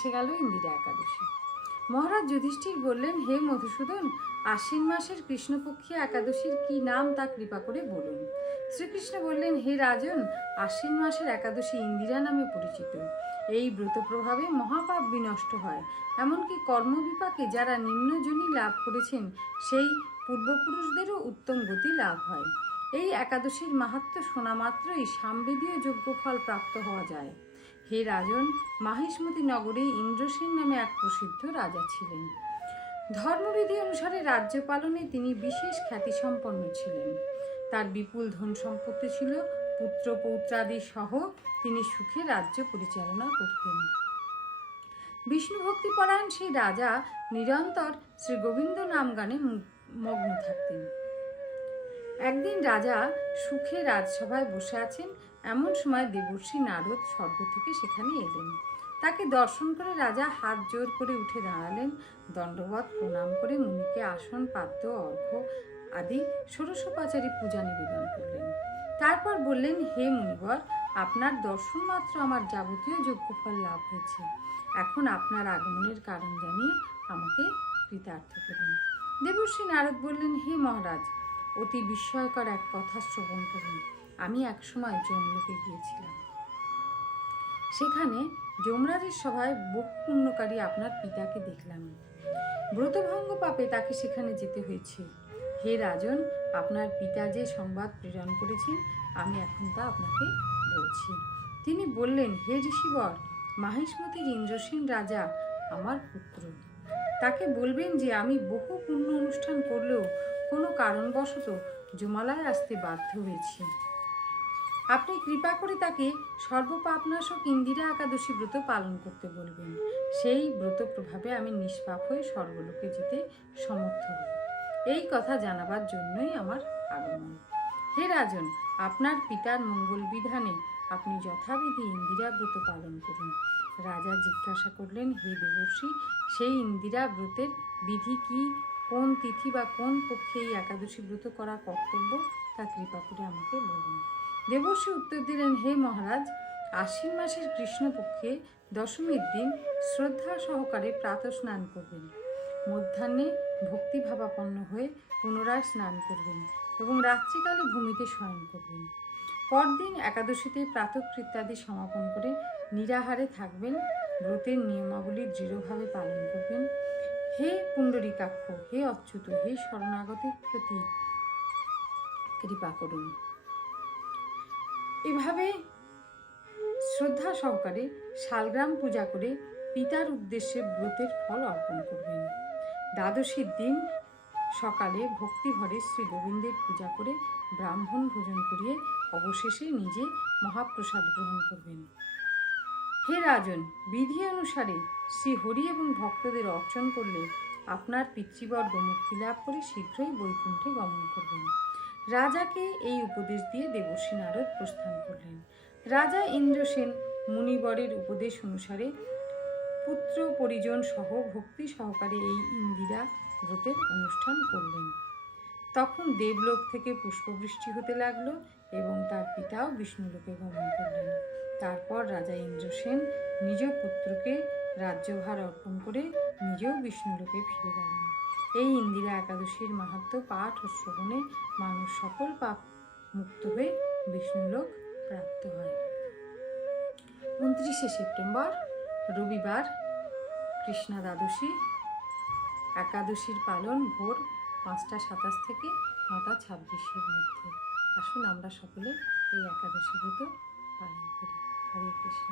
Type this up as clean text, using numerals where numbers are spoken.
এসে গেল ইন্দিরা একাদশী। মহারাজ যুধিষ্ঠির বললেন, হে মধুসূদন, আশ্বিন মাসের কৃষ্ণপক্ষী একাদশীর কি নাম তা কৃপা করে বলুন। শ্রীকৃষ্ণ বললেন, হে রাজন, আশ্বিন মাসের একাদশী ইন্দিরা নামে পরিচিত। এই ব্রত প্রভাবে মহাপাপ বিনষ্ট হয়, এমনকি কর্মবিপাকে যারা নিম্নজনী লাভ করেছেন সেই পূর্বপুরুষদেরও উত্তম গতি লাভ হয়। এই একাদশীর মাহাত্ম্য শোনা মাত্রই সামবেদীয় যজ্ঞফল প্রাপ্ত হওয়া যায়। হে রাজন, মাহিষ্মতি নগরে ইন্দ্রসেন নামে এক প্রসিদ্ধ রাজা ছিলেন। ধর্মবিধি অনুসারে রাজ্য পালনে তিনি বিশেষ খ্যাতিসম্পন্ন ছিলেন। তার বিপুল ধন সম্পত্তি ছিল, পুত্র পৌত্রাদি সহ তিনি সুখে রাজ্য পরিচালনা করতেন। বিষ্ণু ভক্তিপরায়ণ সেই রাজা নিরন্তর শ্রী গোবিন্দ নাম গানে মগ্ন থাকতেন। একদিন রাজা সুখে রাজসভায় বসে আছেন, এমন সময় দেবর্ষি নারদ স্বর্গ থেকে সেখানে এলেন। তাকে দর্শন করে রাজা হাত জোর করে উঠে দাঁড়ালেন, দণ্ডবত প্রণাম করে মুনিকে আসন, পাদ্য, অর্ঘ্য আদি ষোড়শোপচারী পূজা নিবেদন করলেন। তারপর বললেন, হে মুনিবর, আপনার দর্শন মাত্র আমার যাবতীয় যজ্ঞফল লাভ হয়েছে। এখন আপনার আগমনের কারণ জানিয়ে আমাকে কৃতার্থ করুন। দেবর্ষি নারদ বললেন, হে মহারাজ, অতি বিস্ময়কর এক কথা শ্রবণ করুন। আমি একসময় যমলোকে গিয়েছিলাম। সেখানে যমরাজের সভায় বহু পুণ্যকারী আপনার পিতাকে দেখলাম। ব্রতভঙ্গ পাপে তাকে সেখানে যেতে হয়েছে। হে রাজন, আপনার পিতা যে সংবাদ প্রেরণ করেছেন আমি এখন তা আপনাকে বলছি। তিনি বললেন, হে ঋষিবর, মাহিষ্মতির ইন্দ্রসেন রাজা আমার পুত্র। তাকে বলবেন যে আমি বহু পুণ্য অনুষ্ঠান করলেও কোনো কারণবশত জমালয়ে আসতে বাধ্য হয়েছি। আপনি কৃপা করে তাকে সর্বপাপনাশক ইন্দিরা একাদশী ব্রত পালন করতে বলবেন। সেই ব্রত প্রভাবে আমি নিষ্পাপ হয়ে স্বর্গলোকে যেতে সমর্থ হব। এই কথা জানাবার জন্যই আমার আগমন। হে রাজন, আপনার পিতার মঙ্গল বিধানে আপনি যথাবিধি ইন্দিরা ব্রত পালন করুন। রাজা জিজ্ঞাসা করলেন, হে দেবর্ষি, সেই ইন্দিরা ব্রতের বিধি কি? কোন তিথি বা কোন পক্ষে এই একাদশী ব্রত করা কর্তব্য তা কৃপা করে আমাকে বলুন। দেবর্ষি উত্তর দিলেন, হে মহারাজ, আশ্বিন মাসের কৃষ্ণপক্ষে দশমীর দিন শ্রদ্ধা সহকারে প্রাতঃ স্নান করবেন। মধ্যাহ্নে ভক্তিভাবাপন্ন হয়ে পুনরায় স্নান করবেন এবং রাত্রিকালে ভূমিতে শয়ন করবেন। পরদিন একাদশীতে প্রাতঃকৃত্যাদি সমাপন করে নিরাহারে থাকবেন। ব্রতের নিয়মাবলী দৃঢ়ভাবে পালন করবেন। হে পুণ্ডরীকাক্ষ, হে অচ্যুত, হে শরণাগতের প্রতি কৃপা করুন। এভাবে শ্রদ্ধা সহকারে শালগ্রাম পূজা করে পিতার উদ্দেশ্যে ব্রতের ফল অর্পণ করবেন। দ্বাদশীর দিন সকালে ভক্তিভরে শ্রী গোবিন্দের পূজা করে ব্রাহ্মণ ভোজন করিয়ে অবশেষে নিজে মহাপ্রসাদ গ্রহণ করবেন। হে রাজন, বিধি অনুসারে শ্রী হরি এবং ভক্তদের অর্চন করলে আপনার পিতৃবর্গ মুক্তি লাভ করে শীঘ্রই বৈকুণ্ঠে গমন করবেন। রাজাকে এই উপদেশ দিয়ে দেবর্ষি নারদ প্রস্থান করলেন। রাজা ইন্দ্রসেন মুনিবরের উপদেশ অনুসারে পুত্র পরিজন সহ ভক্তি সহকারে এই ইন্দিরা ব্রতের অনুষ্ঠান করলেন। তখন দেবলোক থেকে পুষ্পবৃষ্টি হতে লাগলো এবং তার পিতাও বিষ্ণুলোকে গমন করলেন। তারপর রাজা ইন্দ্রসেন নিজ পুত্রকে রাজ্যভার অর্পণ করে নিজেও বিষ্ণুলোকে ফিরে গেলেন। এই ইন্দিরা একাদশীর মাহাত্ম্য পাঠ ও শ্রবণে মানুষ সকল পাপ মুক্ত হয়ে বিষ্ণুলোক প্রাপ্ত হয়। 29শে সেপ্টেম্বর রবিবার কৃষ্ণা দ্বাদশী। একাদশীর পালন ভোর 5টা 27 থেকে 9টা 26-এর মধ্যে। আসুন আমরা সকলে এই একাদশী ব্রত পালন করি। হরে কৃষ্ণ।